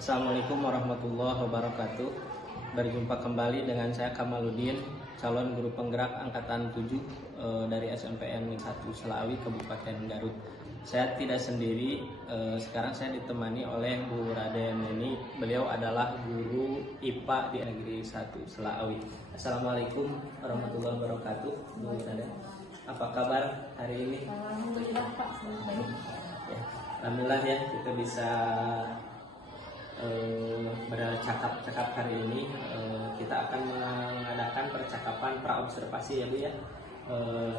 Assalamualaikum warahmatullahi wabarakatuh. Berjumpa kembali dengan saya Kamaluddin, calon guru penggerak angkatan 7 dari SMPN 1 Selawi Kabupaten Garut. Saya tidak sendiri, sekarang saya ditemani oleh Bu Raden Neni. Beliau adalah guru IPA di Negeri 1 Selawi. Assalamualaikum warahmatullahi wabarakatuh. Bu Raden, apa kabar hari ini? Alhamdulillah Pak, baik. Ya, alhamdulillah ya kita bisa bercakap hari ini. Kita akan mengadakan percakapan praobservasi ya Bu ya.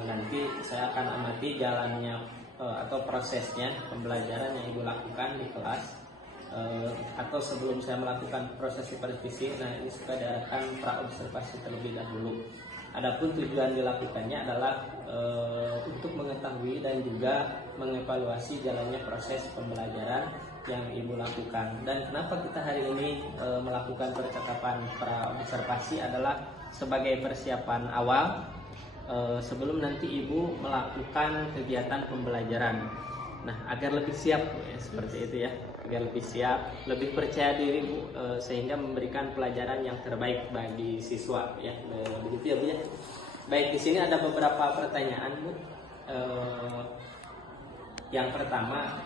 Nanti saya akan amati jalannya atau prosesnya pembelajaran yang Ibu lakukan di kelas, atau sebelum saya melakukan proses supervisi. Nah, ini sudah diadakan praobservasi terlebih dahulu. Adapun tujuan dilakukannya adalah untuk mengetahui dan juga mengevaluasi jalannya proses pembelajaran yang Ibu lakukan. Dan kenapa kita hari ini melakukan percakapan praobservasi adalah sebagai persiapan awal sebelum nanti Ibu melakukan kegiatan pembelajaran. Nah, agar lebih siap ya, seperti itu ya, agar lebih siap, lebih percaya diri Bu, sehingga memberikan pelajaran yang terbaik bagi siswa ya, begitu ya Bu ya. Baik, di sini ada beberapa pertanyaan Bu. Yang pertama,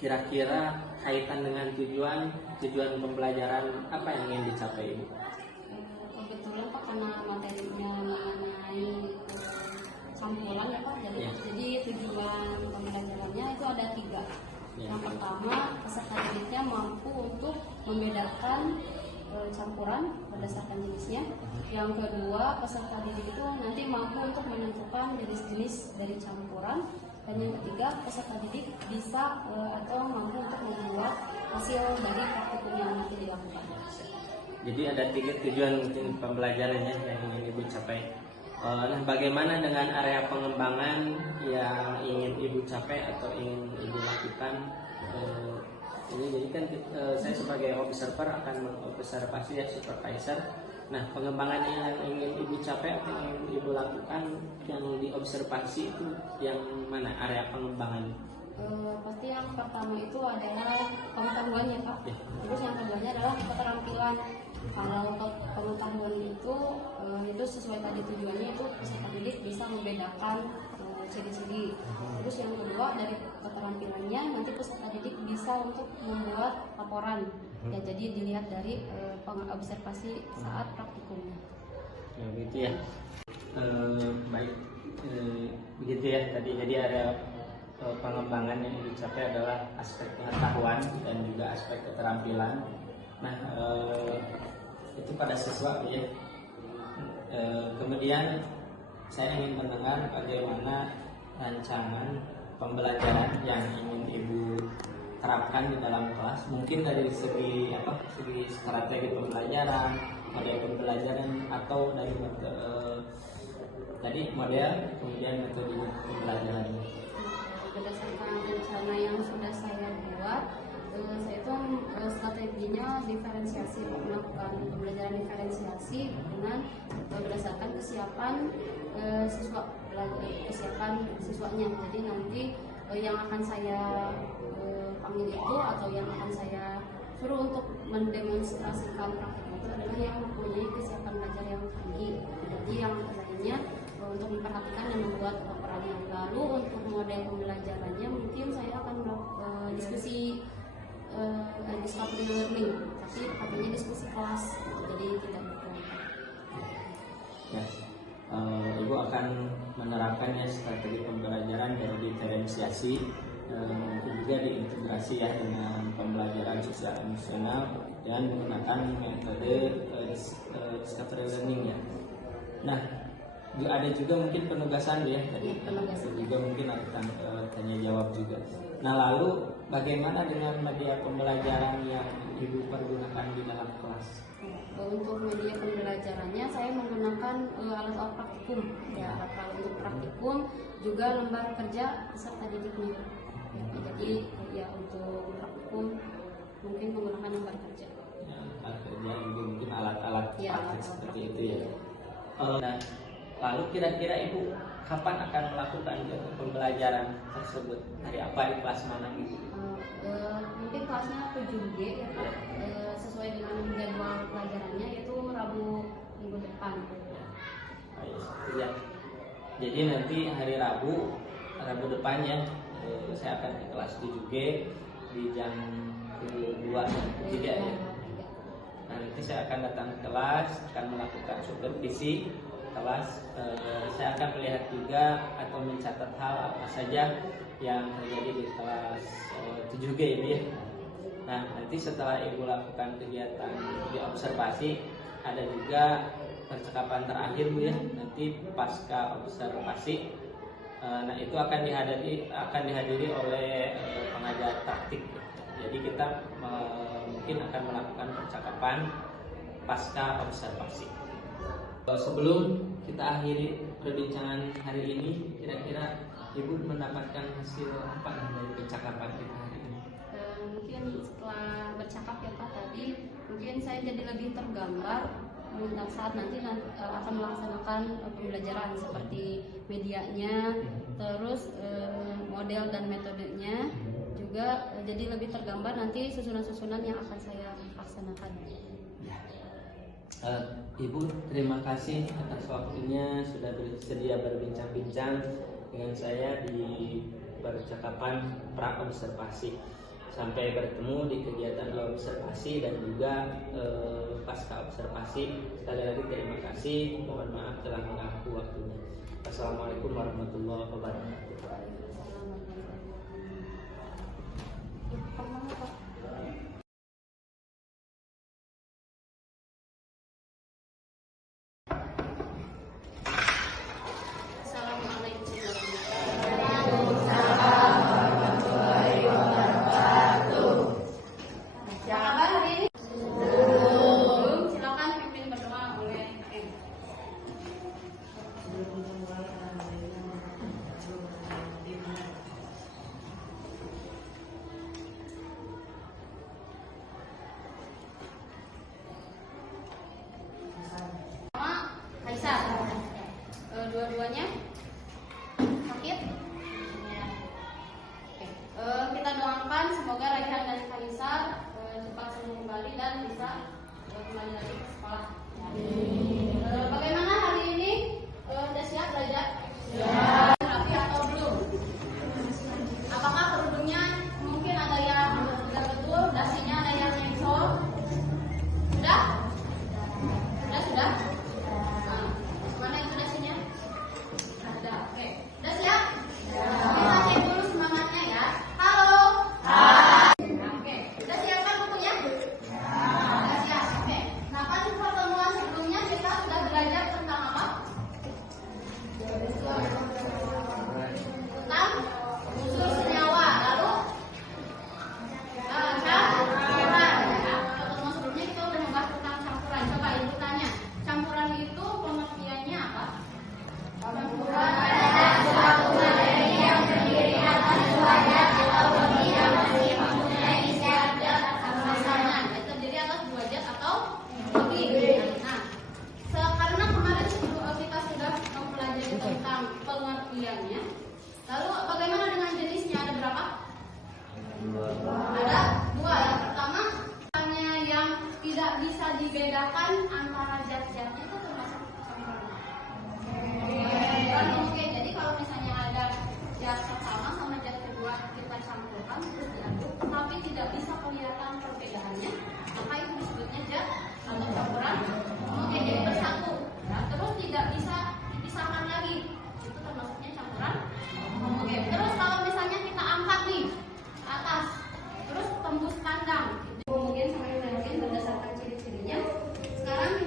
kira-kira kaitan dengan tujuan pembelajaran apa yang ingin dicapai Ibu? Kebetulan Pak, karena materinya mengenai campuran ya Pak, jadi tujuan pembelajarannya itu ada 3. Yang pertama, peserta didiknya mampu untuk membedakan campuran berdasarkan jenisnya. Yang kedua, peserta didik itu nanti mampu untuk menentukan jenis-jenis dari campuran. Dan yang ketiga, peserta didik bisa atau mampu untuk membuat hasil dari praktikum yang nanti dilakukan. Jadi ada 3 tujuan mungkin pembelajarannya yang ingin Ibu capai. Nah, bagaimana dengan area pengembangan yang ingin Ibu capai atau ingin Ibu lakukan? Ini jadi kan saya sebagai observer akan mengobservasi ya, supervisor. Nah, pengembangan yang ingin Ibu capai atau yang ingin Ibu lakukan yang diobservasi itu yang mana area pengembangan? Pasti yang pertama itu adalah pengetahuan ya Pak. Ya. Terus yang keduanya adalah keterampilan. Kalau pengetahuan itu sesuai tadi tujuannya, itu peserta didik bisa membedakan ciri-ciri. Terus yang kedua, dari keterampilannya nanti peserta didik bisa untuk membuat laporan. Ya, jadi dilihat dari pengobservasi saat praktikumnya. Ya, begitu ya. Baik, begitu ya tadi. Jadi ada pengembangan yang dicapai adalah aspek pengetahuan dan juga aspek keterampilan. Nah, itu pada siswa ya. Kemudian saya ingin mendengar bagaimana rancangan pembelajaran yang ingin Ibu terapkan di dalam kelas. Mungkin dari segi strategi pembelajaran, model pembelajaran, atau dari model kemudian metode pembelajarannya. Berdasarkan rencana yang sudah saya buat, saya itu strateginya diferensiasi, melakukan pembelajaran diferensiasi dengan berdasarkan kesiapan siswanya. Jadi nanti yang akan saya panggil itu atau yang akan saya suruh untuk mendemonstrasikan praktik itu adalah yang mempunyai kesiapan belajar yang tinggi. Jadi yang lainnya untuk memperhatikan dan membuat laporannya. Lalu untuk model pembelajarannya mungkin saya akan diskusi discovery learning, tapi pakainya diskusi kelas, jadi tidak berkelompok. Ya, Ibu akan menerapkannya strategi pembelajaran dari diferensiasi, mungkin juga diintegrasi ya dengan pembelajaran sosial emosional dan menggunakan metode discovery learning ya. Nah, ada juga mungkin penugasan ya tadi, juga mungkin akan tanya jawab juga. Nah, lalu bagaimana dengan media pembelajaran yang Ibu pergunakan di dalam kelas? Untuk media pembelajarannya saya menggunakan alat praktikum ya, alat untuk praktikum juga lembar kerja peserta didiknya. Jadi ya untuk praktikum mungkin menggunakan lembar kerja. Ya, alat kerja juga mungkin alat-alat ya, seperti itu ya. Nah, lalu kira-kira Ibu kapan akan melakukan pembelajaran tersebut? Hari apa, di kelas mana gitu? mungkin kelasnya 7G ya Pak, sesuai dengan jadwal pelajarannya yaitu Rabu minggu depan. Ya. Jadi nanti hari Rabu depannya saya akan ke kelas 7G di jam kedua dan ketiga ya. Nah, nanti saya akan datang ke kelas, akan melakukan supervisi kelas. Saya akan melihat juga atau mencatat hal apa saja yang terjadi di kelas 7G ini ya. Nah, nanti setelah Ibu lakukan kegiatan di observasi, ada juga percakapan terakhir Bu ya. Nanti pasca observasi, nah itu akan dihadiri oleh pengajar praktik. Jadi kita mungkin akan melakukan percakapan pasca observasi. Sebelum kita akhiri perbincangan hari ini, kira-kira Ibu mendapatkan hasil apa dari percakapan kita hari ini? Mungkin setelah bercakap ya Pak tadi, mungkin saya jadi lebih tergambar saat nanti akan melaksanakan pembelajaran seperti medianya, terus model dan metodenya juga jadi lebih tergambar nanti susunan-susunan yang akan saya laksanakan. Ibu, terima kasih atas waktunya sudah bersedia berbincang-bincang dengan saya di percakapan pra-observasi. Sampai bertemu di kegiatan observasi dan juga pasca observasi. Sekali lagi terima kasih. Mohon maaf telah mengganggu waktunya. Assalamualaikum warahmatullahi wabarakatuh. Dua-duanya sakit? Ya. Oke. Kita doakan semoga Raihan dan Kaisar cepat sembuh kembali dan bisa kembali lagi ke sekolah. Bagaimana hari ini? Sudah siap belajar? Ya. Rapi atau belum? Apakah kerudungnya mungkin ada yang sudah betul, dasinya ada yang nyengsol? Sudah? Sudah? Nah, mana itu dasinya? Ada. Oke. Udah siap? Kita cek dulu semangatnya ya. Halo. Oke. Udah siap kan bukunya? Udah siap. Oke. Nah, kan pertemuan sebelumnya kita sudah belajar tentang apa? Tentang unsur senyawa. Lalu campuran. Pertemuan sebelumnya kita sudah membahas tentang campuran. Coba Ibu tanya, campuran itu pengertiannya apa? Campuran adalah suatu materi yang terdiri atas dua zat atau lebih yang masih mempunyai zat pasangan. Terdiri atas dua zat atau lebih. Nah, karena kemarin kita sudah mempelajari tentang pengertiannya. Lalu bagaimana dengan jenisnya? Ada berapa? Ada dua. Yang pertama, hanya yang tidak bisa dibedakan antara zat-zatnya itu termasuk campuran. Mungkin jadi kalau misalnya ada zat pertama sama zat kedua kita campurkan terus diaduk, tapi tidak bisa kelihatan perbedaannya, maka itu disebutnya zat atau campuran. Oke, jadi bersatu, ya, terus tidak bisa dipisahkan lagi, itu termasuknya campuran. Oke, terus kalau misalnya kita angkat nih ke atas, terus tembus kandang, kemudian sampai berdasarkan ciri-cirinya. Sekarang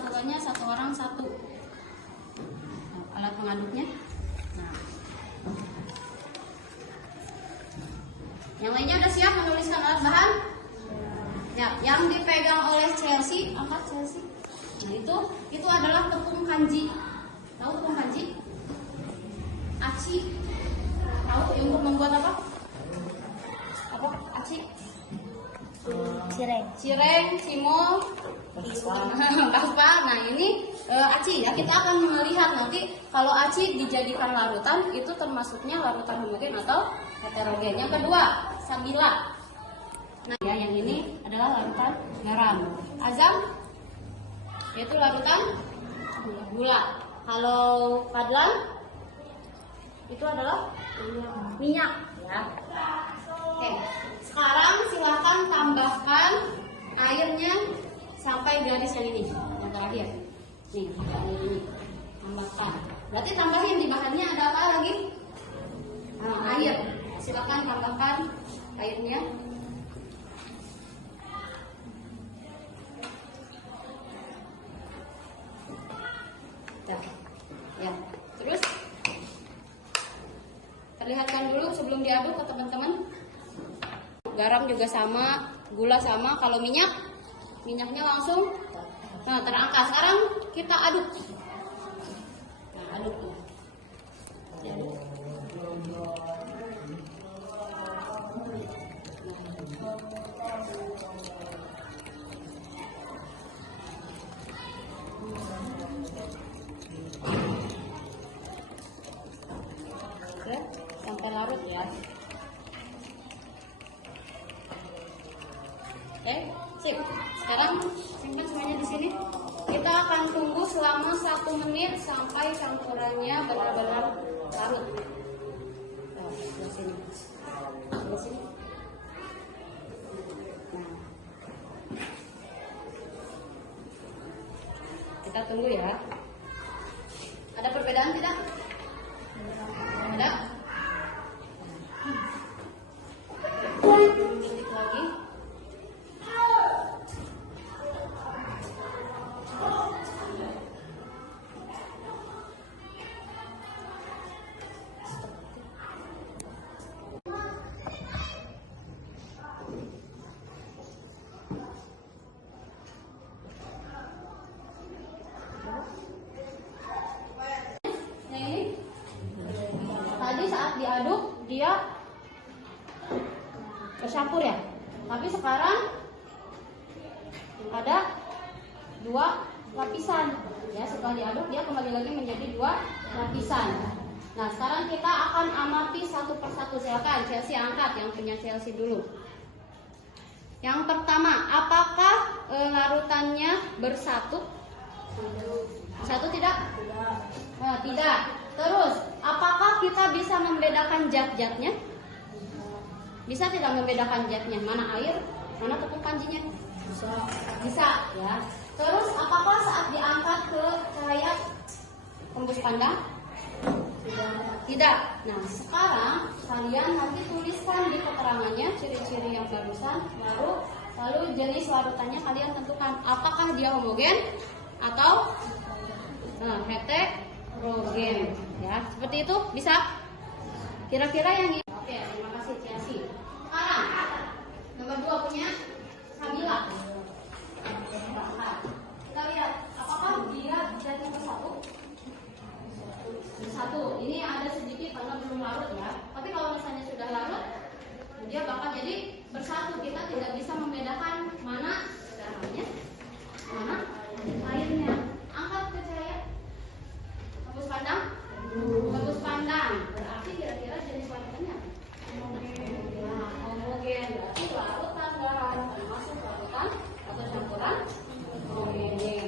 aturannya satu orang satu. Alat pengaduknya. Nah. Yang lainnya udah siap menuliskan alat bahan? Ya, yang dipegang oleh Chelsea, angkat Chelsea. Nah, itu adalah tepung kanji. Tahu tepung kanji? Aci. Tahu untuk membuat apa? Apa? Aci? Cireng, cimol, kaspa. Nah, ini aci ya. Kita akan melihat nanti kalau aci dijadikan larutan itu termasuknya larutan homogen atau heterogen. Yang kedua, sabila. Nah, ya, yang ini adalah larutan garam. Azam yaitu larutan gula. Kalau kadlan itu adalah minyak ya. Oke. Sekarang silahkan tambahkan airnya sampai garis yang ini, yang terakhir. Nih, ini tambahkan. Berarti tambahin di bahannya ada apa lagi? Air. Silahkan tambahkan airnya. Ya. Terus perlihatkan dulu sebelum diaduk ke teman-teman. Garam juga sama, gula sama. Kalau minyaknya langsung terangkat. Sekarang kita aduk. Nah, aduk. Oke, sampai larut ya. Oke, sip. Sekarang simpan semuanya di sini. Kita akan tunggu selama 1 menit sampai campurannya benar-benar larut. Di sini. Di sini. Nah. Kita tunggu ya. Ada perbedaan tidak? Ada? Sedikit lagi. Diaduk dia bercampur ya, tapi sekarang ada 2 lapisan ya. Setelah diaduk dia kembali lagi menjadi 2 lapisan. Nah, sekarang kita akan amati satu persatu. Silakan Chelsea angkat, yang punya Chelsea dulu. Yang pertama, apakah larutannya bersatu? Satu tidak? Tidak. Terus, apakah kita bisa membedakan zat-zatnya? Bisa tidak membedakan zatnya? Mana air, mana tepung kanjinya? Bisa ya. Terus, apakah saat diangkat ke cahaya tembus pandang? Tidak. Nah, sekarang kalian nanti tuliskan di keterangannya ciri-ciri yang barusan, lalu jenis larutannya kalian tentukan. Apakah dia homogen atau heterogen? Ya, seperti itu bisa? Kira-kira yang ini. Oke, terima kasih Chelsea. Sekarang nomor 2 punya Sabila. Kita lihat apakah dia jadi bersatu. Bersatu. Ini ada sedikit karena belum larut ya. Tapi kalau misalnya sudah larut, dia bakal jadi bersatu. Kita tidak bisa membedakan mana garamnya, mana airnya. Angkat ke cahaya. Tembus pandang. Tembus pandang. Berarti kira-kira jenis larutannya homogen. Berarti larutan garam termasuk larutan atau campuran homogen.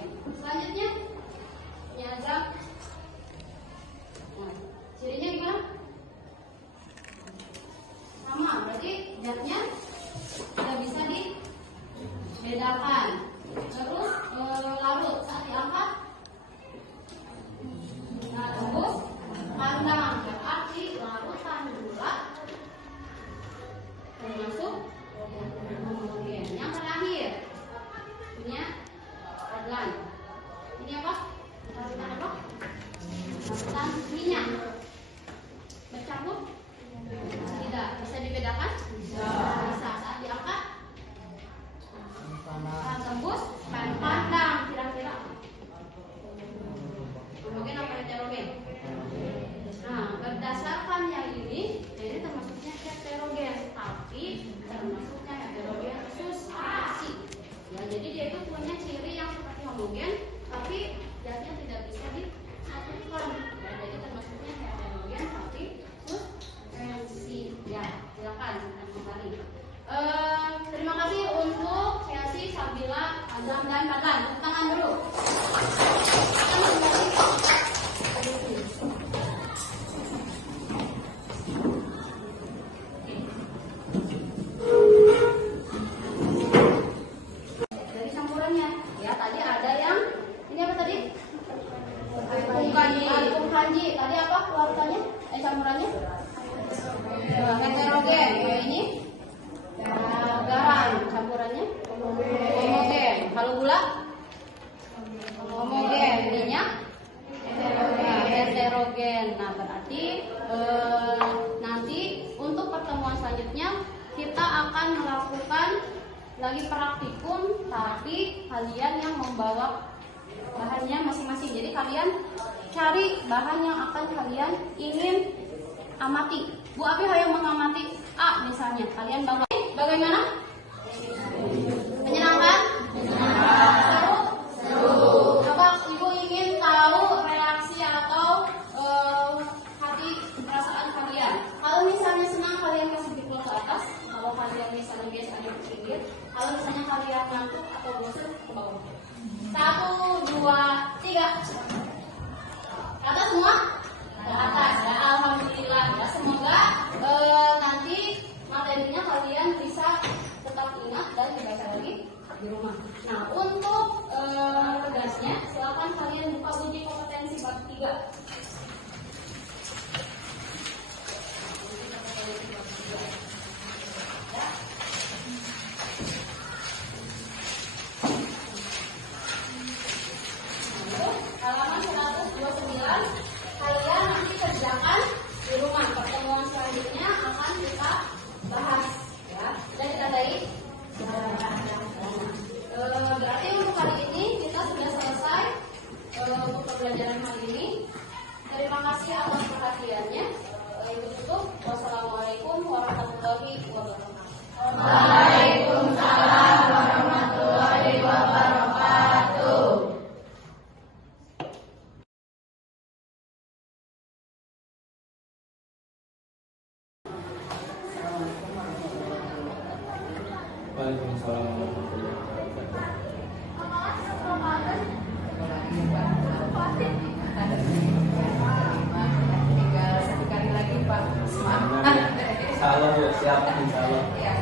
tadi apa larutannya? Campurannya? Heterogen. Ini garam. Campurannya? Homogen. Kalau gula? Homogen. Minyak? Heterogen. Nah, berarti nanti untuk pertemuan selanjutnya kita akan melakukan lagi praktikum, tapi kalian yang membawa bahannya masing-masing. Jadi kalian cari bahan yang akan kalian ingin amati. Bu Abi yang mengamati A misalnya, kalian bawa. Bagaimana? Menyenangkan? Seru? Apa Ibu ingin tahu reaksi atau hati perasaan kalian? Kalau misalnya senang, kalian kasih jempol ke atas. Kalau kalian misalnya biasa ada di pinggir. Kalau misalnya kalian ngantuk atau bosan, ke bawah. 1, 2, 3. Ke atas semua? Ke atas ya, alhamdulillah ya. Semoga nanti materinya kalian bisa tetap ingat dan dibaca lagi di rumah. Nah, untuk tugasnya silakan kalian buka uji kompetensi bab 3. Halaman 129, kalian nanti kerjakan di rumah. Pertemuan selanjutnya akan kita bahas ya. Sudah ditandai? Berarti untuk hari ini kita sudah selesai untuk pembelajaran hari ini. Terima kasih atas perhatiannya. Ibu tutup. Wassalamualaikum warahmatullahi wabarakatuh. Waalaikumsalam warahmatullahi wabarakatuh. Waalaikumsalam warahmatullahi wabarakatuh. Tinggal satu kali lagi Pak Semangat. Insyaallah Bu, siap insyaallah. Ya,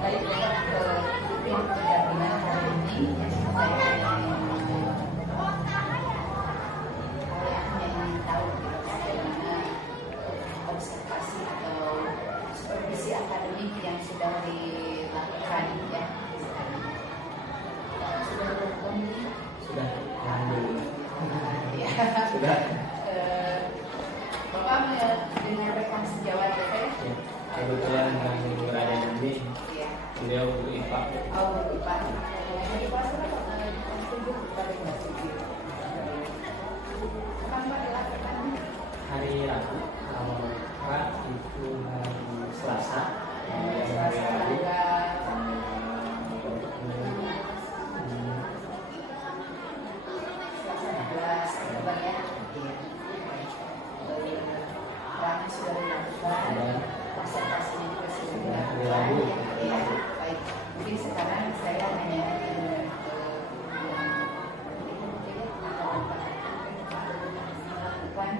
baik untuk pendampingan hari ini saya ingin tahu bagaimana observasi atau supervisi akademik yang sudah dilakukan ya. Sudah berlakukan Sudah, alhamdulillah. ya. Sudah. Bapak mendengar rekam sejawat ya Pak? Ya, kebetulan kami berada di sini. Iya. Beliau Bu Ipa. Oh, Pak. Jadi Pak setuju pada nggak setuju? Kapan Pak dilakukan? Hari Rabu, itu hari Selasa. Selasa tanggal Selasa 11 Oktober ya. Kami sudah dilakukan, observasinya juga sudah dilakukan. Ya, baik. Mungkin sekarang saya hanya melakukan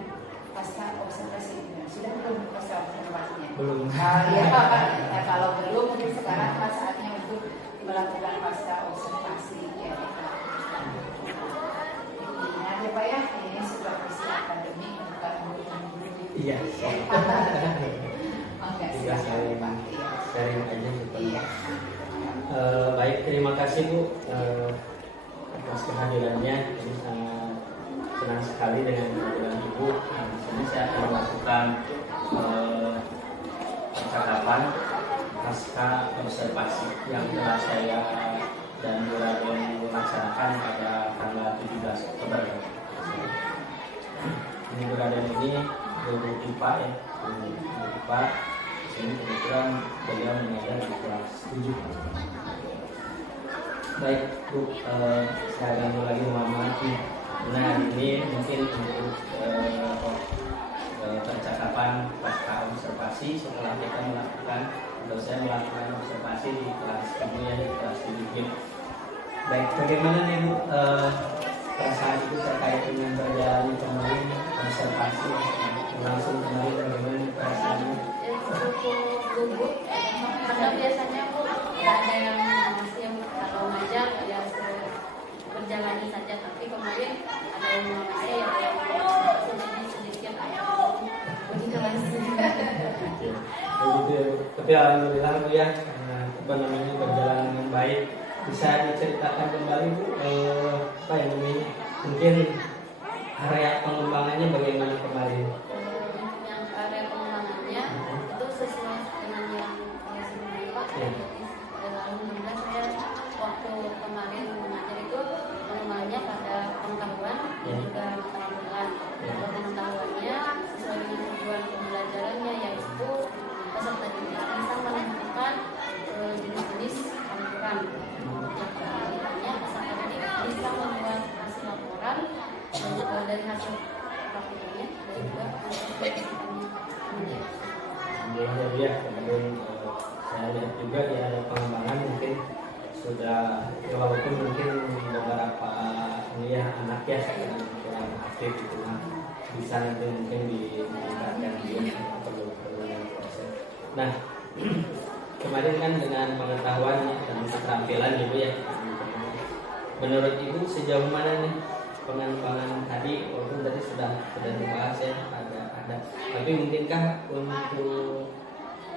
pasca observasi. Sudah belum pasca observasinya? Belum. Ya, nah, kalau belum mungkin sekarang saatnya untuk melakukan pasca observasi ya. Ingat ya Pak ya, ini supervisi akademik bukan murid-murid. Iya. Oke, Juga silakan Pak. sharing aja gitu. Iya. Baik, terima kasih Bu atas kehadirannya. Jadi sangat senang sekali dengan kehadiran Ibu. Nah, di sini saya akan melakukan percakapan pasca observasi yang telah saya dan Bu Raden laksanakan pada tanggal 17 Oktober. Ini Bu Raden ini guru IPA ya, guru IPA. Ini kebetulan beliau mengajar di kelas 7. Baik Bu, saya ganggu lagi, mohon maaf nih. Nah, hari ini mungkin untuk percakapan pasca observasi setelah kita melakukan atau saya melakukan observasi di kelas 7 ya, di kelas 7. Baik, bagaimana nih Bu perasaan itu terkait dengan berjalannya kemarin observasi langsung kemarin, bagaimana perasaannya? Cukup gugup karena biasanya Bu nggak ada yang masih yang kalau ngajar ya berjalani saja, tapi kemarin ada yang masih yang Tapi alhamdulillah Bu ya, karena apa namanya berjalan dengan baik. Bisa diceritakan kembali Bu, apa yang namanya mungkin area pengembangannya bagaimana kemarin? Yang area pengembangannya itu sesuai dengan yang sebelumnya Pak. Ya. Alhamdulillah saya waktu kemarin mengajar itu pengembangannya pada pengetahuan dan juga keterampilan. Kalau pengetahuannya sesuai dengan tujuan pembelajarannya, yaitu peserta didik bisa menentukan jenis-jenis campuran. Yang keterampilannya peserta didik bisa membuat hasil laporan dari hasil praktiknya dan juga hasil praktiknya. Alhamdulillah ya, kemudian saya lihat juga ya ada pengembangan mungkin sudah ya, walaupun mungkin beberapa ini ya anak ya sekarang kurang aktif gitu kan, bisa nanti mungkin ditingkatkan dia perlu proses. Nah kemarin kan dengan pengetahuan dan keterampilan Ibu ya, menurut Ibu sejauh mana nih pengembangan tadi, walaupun tadi sudah dibahas ya, ada tapi mungkinkah untuk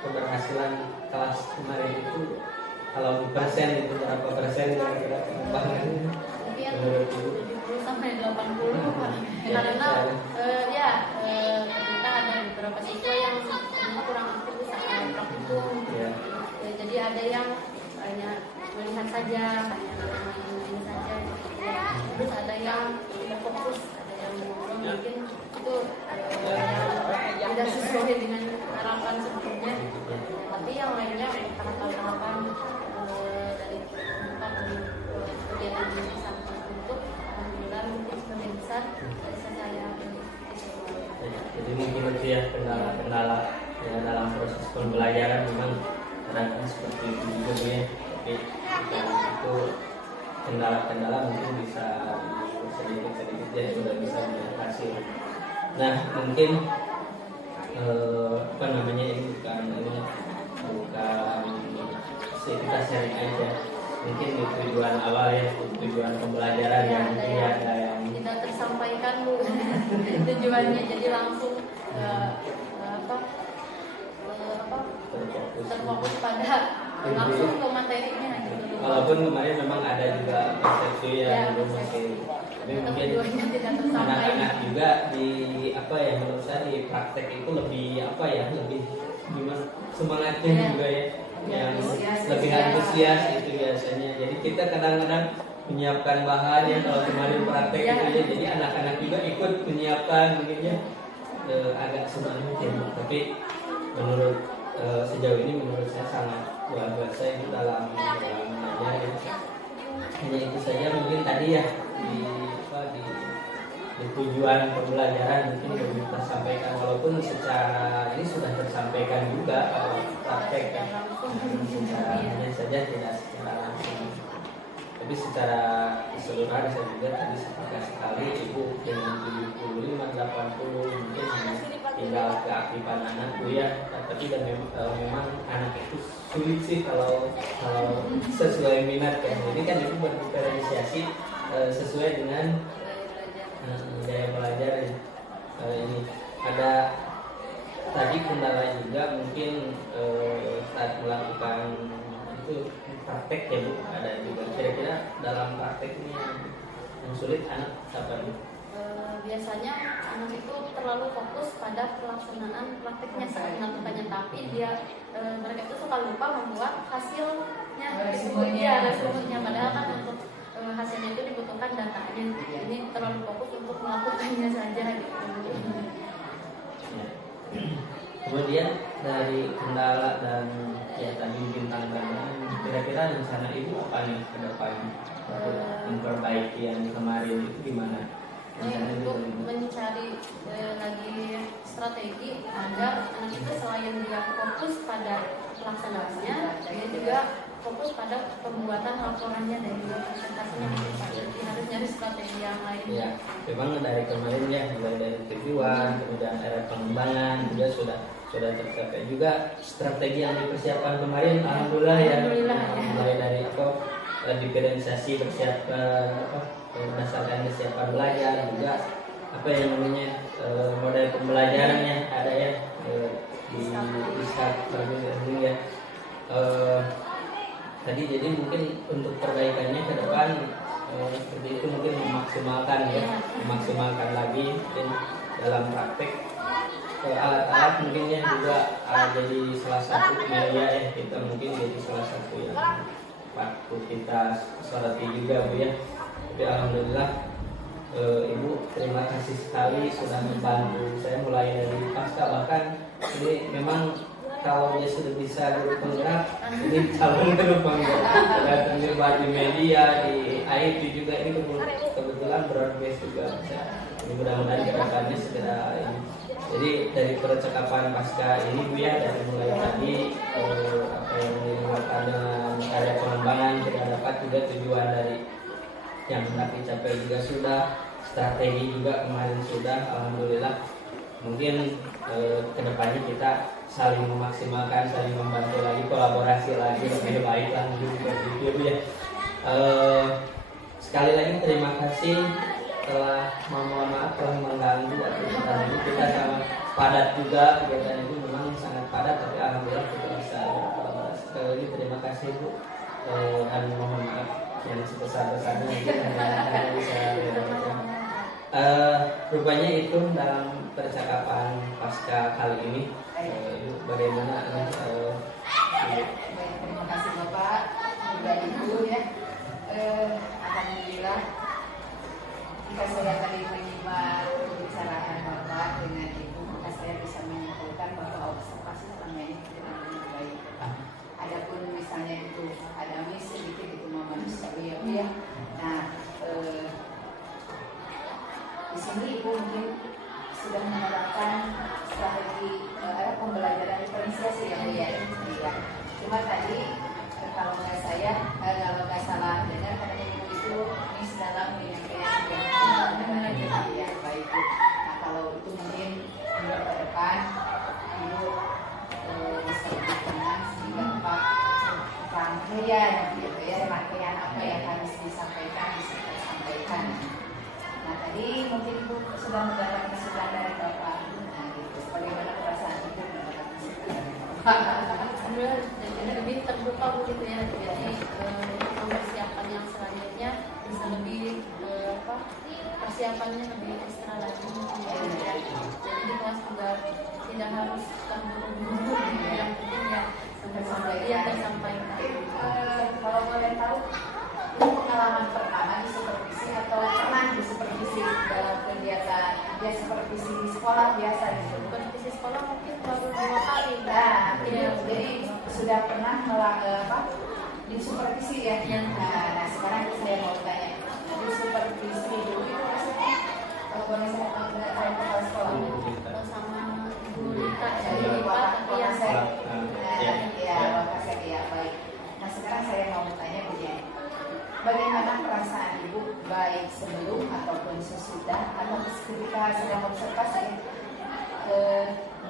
keberhasilan kelas kemarin itu kalau persen itu berapa persen kira-kira pengembangannya Mungkin menurut Ibu? 70 sampai 80 Pak. Karena ternyata ada beberapa siswa yang kurang aktif saat praktikum. Ya. Jadi ada yang hanya melihat saja, hanya main saja. Terus ada yang tidak fokus, ada yang ngobrol mungkin itu yang tidak sesuai dengan harapan sebelumnya. Tapi yang lainnya tahapan-tahapan dari kegiatan ini sampai untuk alhamdulillah mungkin sebagian besar bisa saya Jadi mungkin itu ya kendala-kendala ya, dalam proses pembelajaran memang kadang seperti itu juga Bu ya. Tapi itu kendala-kendala mungkin bisa sedikit-sedikit ya sudah bisa diatasi. Nah mungkin apa namanya ini bukan kita sharing aja, mungkin di tujuan awal ya, tujuan pembelajaran yang mungkin ya ada yang tidak tersampaikan Bu tujuannya, jadi langsung terfokus pada langsung ke materinya gitu. Walaupun kemarin memang ada juga persepsi Ya, yang mungkin, tapi mungkin tujuannya tidak tersampaikan. anak-anak juga di apa ya, menurut saya di praktek itu lebih apa ya, lebih gimana semangatnya Ya. juga ya, yang Antusias. lebih antusias itu biasanya. Jadi kita kadang-kadang menyiapkan bahan ya kalau kemarin praktek Ya. itu ya, jadi anak-anak juga ikut menyiapkan mungkin ya, agak semangat ya. Tapi menurut sejauh ini menurut saya sangat luar biasa itu dalam mengajar ya. Hanya itu saja mungkin tadi ya di tujuan pembelajaran mungkin belum tersampaikan, walaupun secara ini sudah tersampaikan juga kalau praktek ya. Hanya saja tidak secara langsung, tapi secara keseluruhan saya juga tadi sepakat sekali Ibu dengan 75-80 mungkin hanya tinggal keaktifan anakku ya. Tapi dan memang anak itu sulit sih kalau sesuai minat kan. Jadi kan Ibu berdiferensiasi sesuai dengan daya belajar ya. Ini ada tadi kendala juga mungkin saat melakukan itu praktek ya Bu, ada juga kira-kira dalam praktek ini yang sulit anak apa Bu? Biasanya anak itu terlalu fokus pada pelaksanaan praktiknya saat melakukannya, tapi mereka itu suka lupa membuat hasilnya, resumenya, padahal kan untuk hasilnya itu dibutuhkan datanya. Ini terlalu fokus untuk melakukannya saja gitu. Ya. Kemudian dari kendala dan ya tadi bintang tangan, kira-kira rencana Ibu apa nih ke depan untuk memperbaiki yang kemarin itu gimana? Untuk mencari lagi strategi agar anak itu selain dia fokus pada pelaksanaannya, dia juga fokus pada pembuatan laporannya dan juga presentasinya. Jadi harus nyari strategi yang lain. Ya, memang dari kemarin ya, mulai dari tujuan, kemudian area pengembangan juga sudah tercapai juga strategi yang dipersiapkan kemarin. Alhamdulillah ya. Alhamdulillah, ya. Mulai dari diferensiasi persiapan berdasarkan kesiapan belajar, juga apa yang namanya model pembelajarannya ada ya, bisa terlebih dahulu ya. Tadi jadi mungkin untuk perbaikannya ke depan seperti itu, mungkin memaksimalkan lagi mungkin dalam praktek alat-alat mungkin ya juga jadi salah satu media ya, kita mungkin jadi salah satu yang patut kita soroti juga Bu ya. Tapi alhamdulillah Ibu terima kasih sekali sudah membantu saya mulai dari pasca, bahkan ini memang kalau dia sudah bisa guru penggerak, ini calon guru penggerak sudah terlibat di media, di IT juga, ini kebetulan broadcast juga. Ini mudah-mudahan kedepannya segera ini. Jadi dari percakapan pasca ini Bu ya, dari mulai tadi apa yang dilakukan dengan karya pengembangan kita dapat juga tujuan dari yang hendak dicapai juga sudah, strategi juga kemarin sudah, alhamdulillah. Mungkin kedepannya kita saling memaksimalkan, saling membantu lagi, kolaborasi lagi lebih baik lah gitu ya. Sekali lagi terima kasih telah mohon maaf telah mengganggu aktivitas kita, sangat padat juga kegiatan itu, memang sangat padat tapi alhamdulillah kita bisa berkolaborasi. Sekali lagi terima kasih Bu, dan mohon maaf yang sebesar-besarnya mungkin hanya bisa rupanya itu dalam percakapan pasca kali ini. Bagaimana terima kasih Bapak dan Ibu ya. Alhamdulillah jika saya tadi menyimak pembicaraan Bapak dengan Ibu, maka saya bisa menyimpulkan bahwa observasi selama ini tidak lebih baik Bapak. Adapun misalnya itu ada sedikit itu manusiawi ya. Nah, di sini Ibu mungkin sudah menerapkan strategi pembelajaran diferensiasi ya Bu ya. Iya. Cuma tadi kalau nggak salah dengar katanya Ibu itu ini dalam penyampaian ya baik Bu. Nah kalau itu mungkin untuk ke depan Ibu bisa lebih tenang sehingga Pak rangkaian gitu ya, rangkaian apa yang harus disampaikan bisa tersampaikan. Nah tadi mungkin Ibu sudah mendapat masukan dari Bapak. Nah gitu, bagaimana perasaan Ibu mendapat masukan dari Bapak? Jadi lebih terbuka begitu ya, jadi persiapan yang selanjutnya bisa lebih persiapannya lebih ekstra lagi ya. Jadi di kelas juga tidak harus terburu-buru, yang penting ya tersampaikan. Kalau boleh tahu, ini pengalaman pertama di supervisi atau pernah di supervisi dalam kegiatan ya supervisi di sekolah biasa gitu? Supervisi sekolah mungkin baru 2 kali. Nah, ya, jadi sudah pernah di supervisi ya? Nah, sekarang saya mau tanya, di supervisi dulu itu maksudnya kalau boleh saya tahu nggak saya kepala sekolah? Sama Bu Rita Jadi Wakasek, ya Wakasek ya baik. Nah sekarang saya mau bertanya begini, bagaimana perasaan Ibu baik sebelum ataupun sesudah atau ketika sedang observasi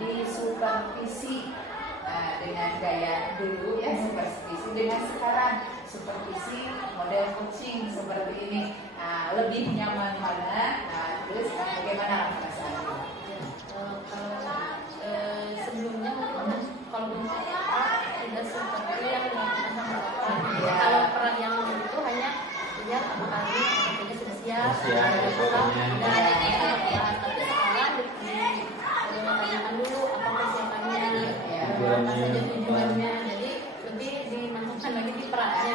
di supervisi dengan gaya dulu ya supervisi dengan sekarang supervisi model coaching seperti ini, lebih nyaman mana? Terus bagaimana perasaan Ibu? Sebelumnya kalau tidak seperti yang dilakukan sama Bapak. Kalau peran yang itu hanya dia apakah ini sudah siap, tapi sekarang ditanyakan dulu apa persiapannya, apa saja tujuannya, jadi lebih dimantapkan lagi di perannya.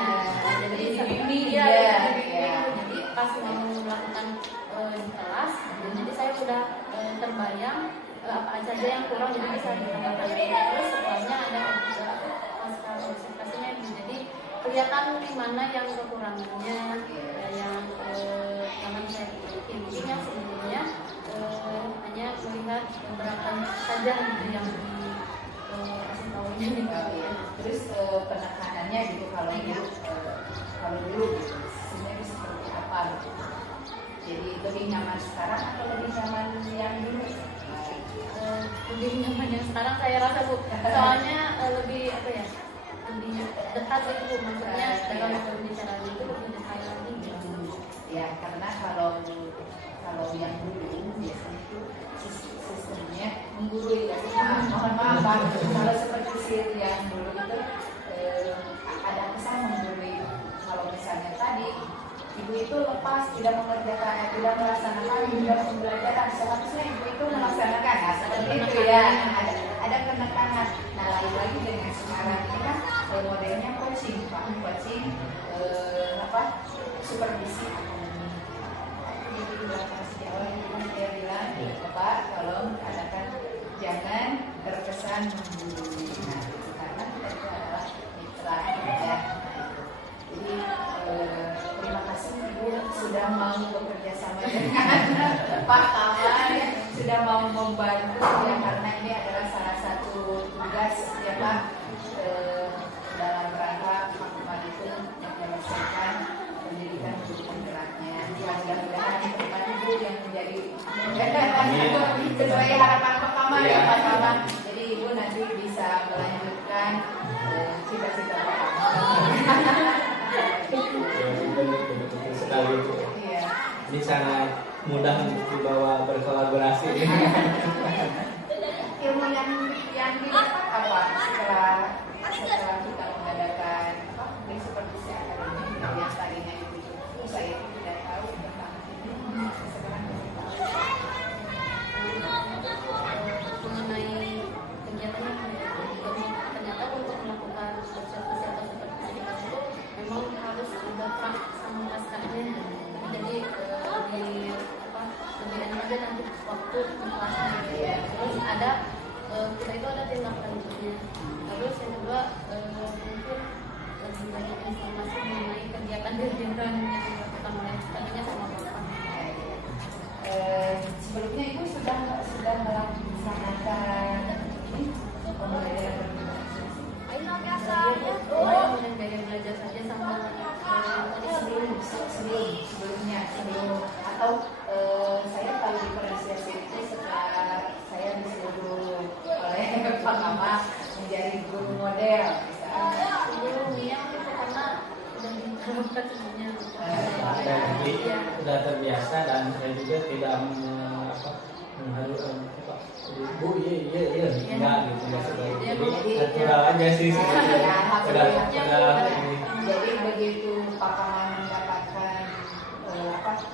Jadi jadi pas mau melakukan di kelas, jadi saya sudah terbayang apa saja yang kurang, jadi bisa ditambahkan. Terus setelahnya ada pasca observasinya, jadi kelihatan di mana yang kekurangannya, yang saya miliki. Mungkin yang sebelumnya hanya melihat beberapa saja gitu yang dikasih tahunya gitu. Terus penekanannya gitu kalau dulu gitu, sebenarnya seperti apa gitu. Jadi lebih nyaman sekarang atau lebih nyaman yang dulu? Lebih nyaman yang sekarang saya rasa Bu, soalnya lebih lebih dekat itu maksudnya dalam pembicaraan itu lebih dekat lagi gitu. Ya karena kalau yang dulu biasanya itu sistemnya menggurui ya. Mohon maaf Pak, kalau seperti sih yang dulu itu ada kesan memberi. Kalau misalnya tadi ibu itu lepas tidak mengerjakan, tidak melaksanakan tidak pembelajaran, seharusnya ibu itu melaksanakan. Nah, seperti itu ya, ada penekanan. Nah, lain lagi dengan sekarang ini kan modelnya coaching, Pak, coaching supervisi. Jadi di belakang sejauh ini kan saya bilang, Bapak tolong adakan jangan terkesan menggurui. Nah, karena kita itu adalah mitra ya. Jadi terima kasih Ibu sudah mau bekerja sama dengan Pak Kamal, sudah mau membantu ya, karena ini adalah salah satu tugas ya Pak dalam rangka Pak Kamal itu menyelesaikan pendidikan guru penggeraknya. Mudah-mudahan teman Ibu yang menjadi sesuai harapan Pak Kamal ya Pak Kamal. Jadi Ibu nanti bisa melanjutkan cita-cita Pak Kamal. Betul sekali itu. Iya. Ini sangat mudah untuk dibawa berkolaborasi. Ilmu yang didapat apa setelah kita mengadakan seperti akademi yang tadinya itu saya tidak tahu tentang ini, sekarang saya tahu. Mengenai kegiatan ternyata untuk melakukan observasi atau sertifikasi itu memang harus ada prak sama naskahnya. Jadi lebih enak aja nanti waktu kelasnya gitu ya. Terus ada kita itu ada tindak lanjutnya. Terus yang kedua mungkin lebih banyak informasi mengenai kegiatan-kegiatan yang dilakukan oleh tadinya sama bapak. Sebelumnya Ibu sudah melaksanakan ini pembelajaran Yang gaya belajar saja sama tadi sebelumnya atau saya tahu diferensiasi itu setelah saya disuruh oleh Pak Kamal menjadi guru model misalnya. sebelumnya itu karena sudah diterapkan sebenarnya. Jadi sudah terbiasa dan saya juga tidak mengharuskan Bu iya enggak gitu ya. Jadi natural aja sih sebenarnya. Jadi begitu Pak Kamal mendapatkan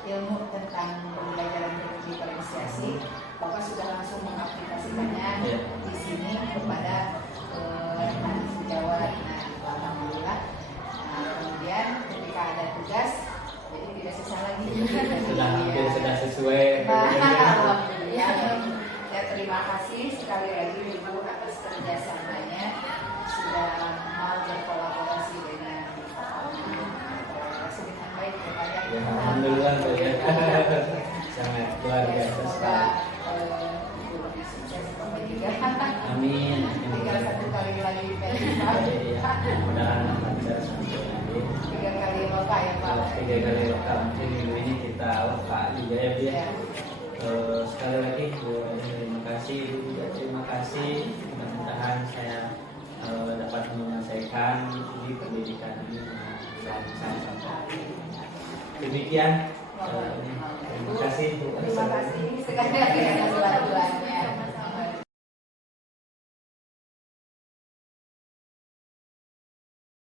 ilmu tentang pembelajaran diferensiasi, Bapak sudah langsung mengaplikasikannya di sini kepada anak sejawat. Nah, alhamdulillah. Kemudian ketika ada tugas, jadi tidak susah lagi. Sudah sesuai. Alhamdulillah. Saya terima kasih sekali lagi Ibu atas kerjasamanya sudah mau berkolaborasi dengan baik ya Pak ya. Alhamdulillah ya. Sangat luar biasa sekali. Ibu lebih sukses Bapak juga. Amin. Tinggal satu kali lagi festival. Mudah-mudahan lancar sampai nanti. 3 kali Bapak ya Pak. 3 kali lokal. Mungkin minggu ini kita lokal juga ya Bu ya. Sekali lagi Bu, terima kasih Bu, juga terima kasih. Mudah-mudahan saya dapat menyelesaikan di pendidikan ini dengan lancar. Demikian. Terima kasih Bu. Terima kasih sekali lagi atas bantuan.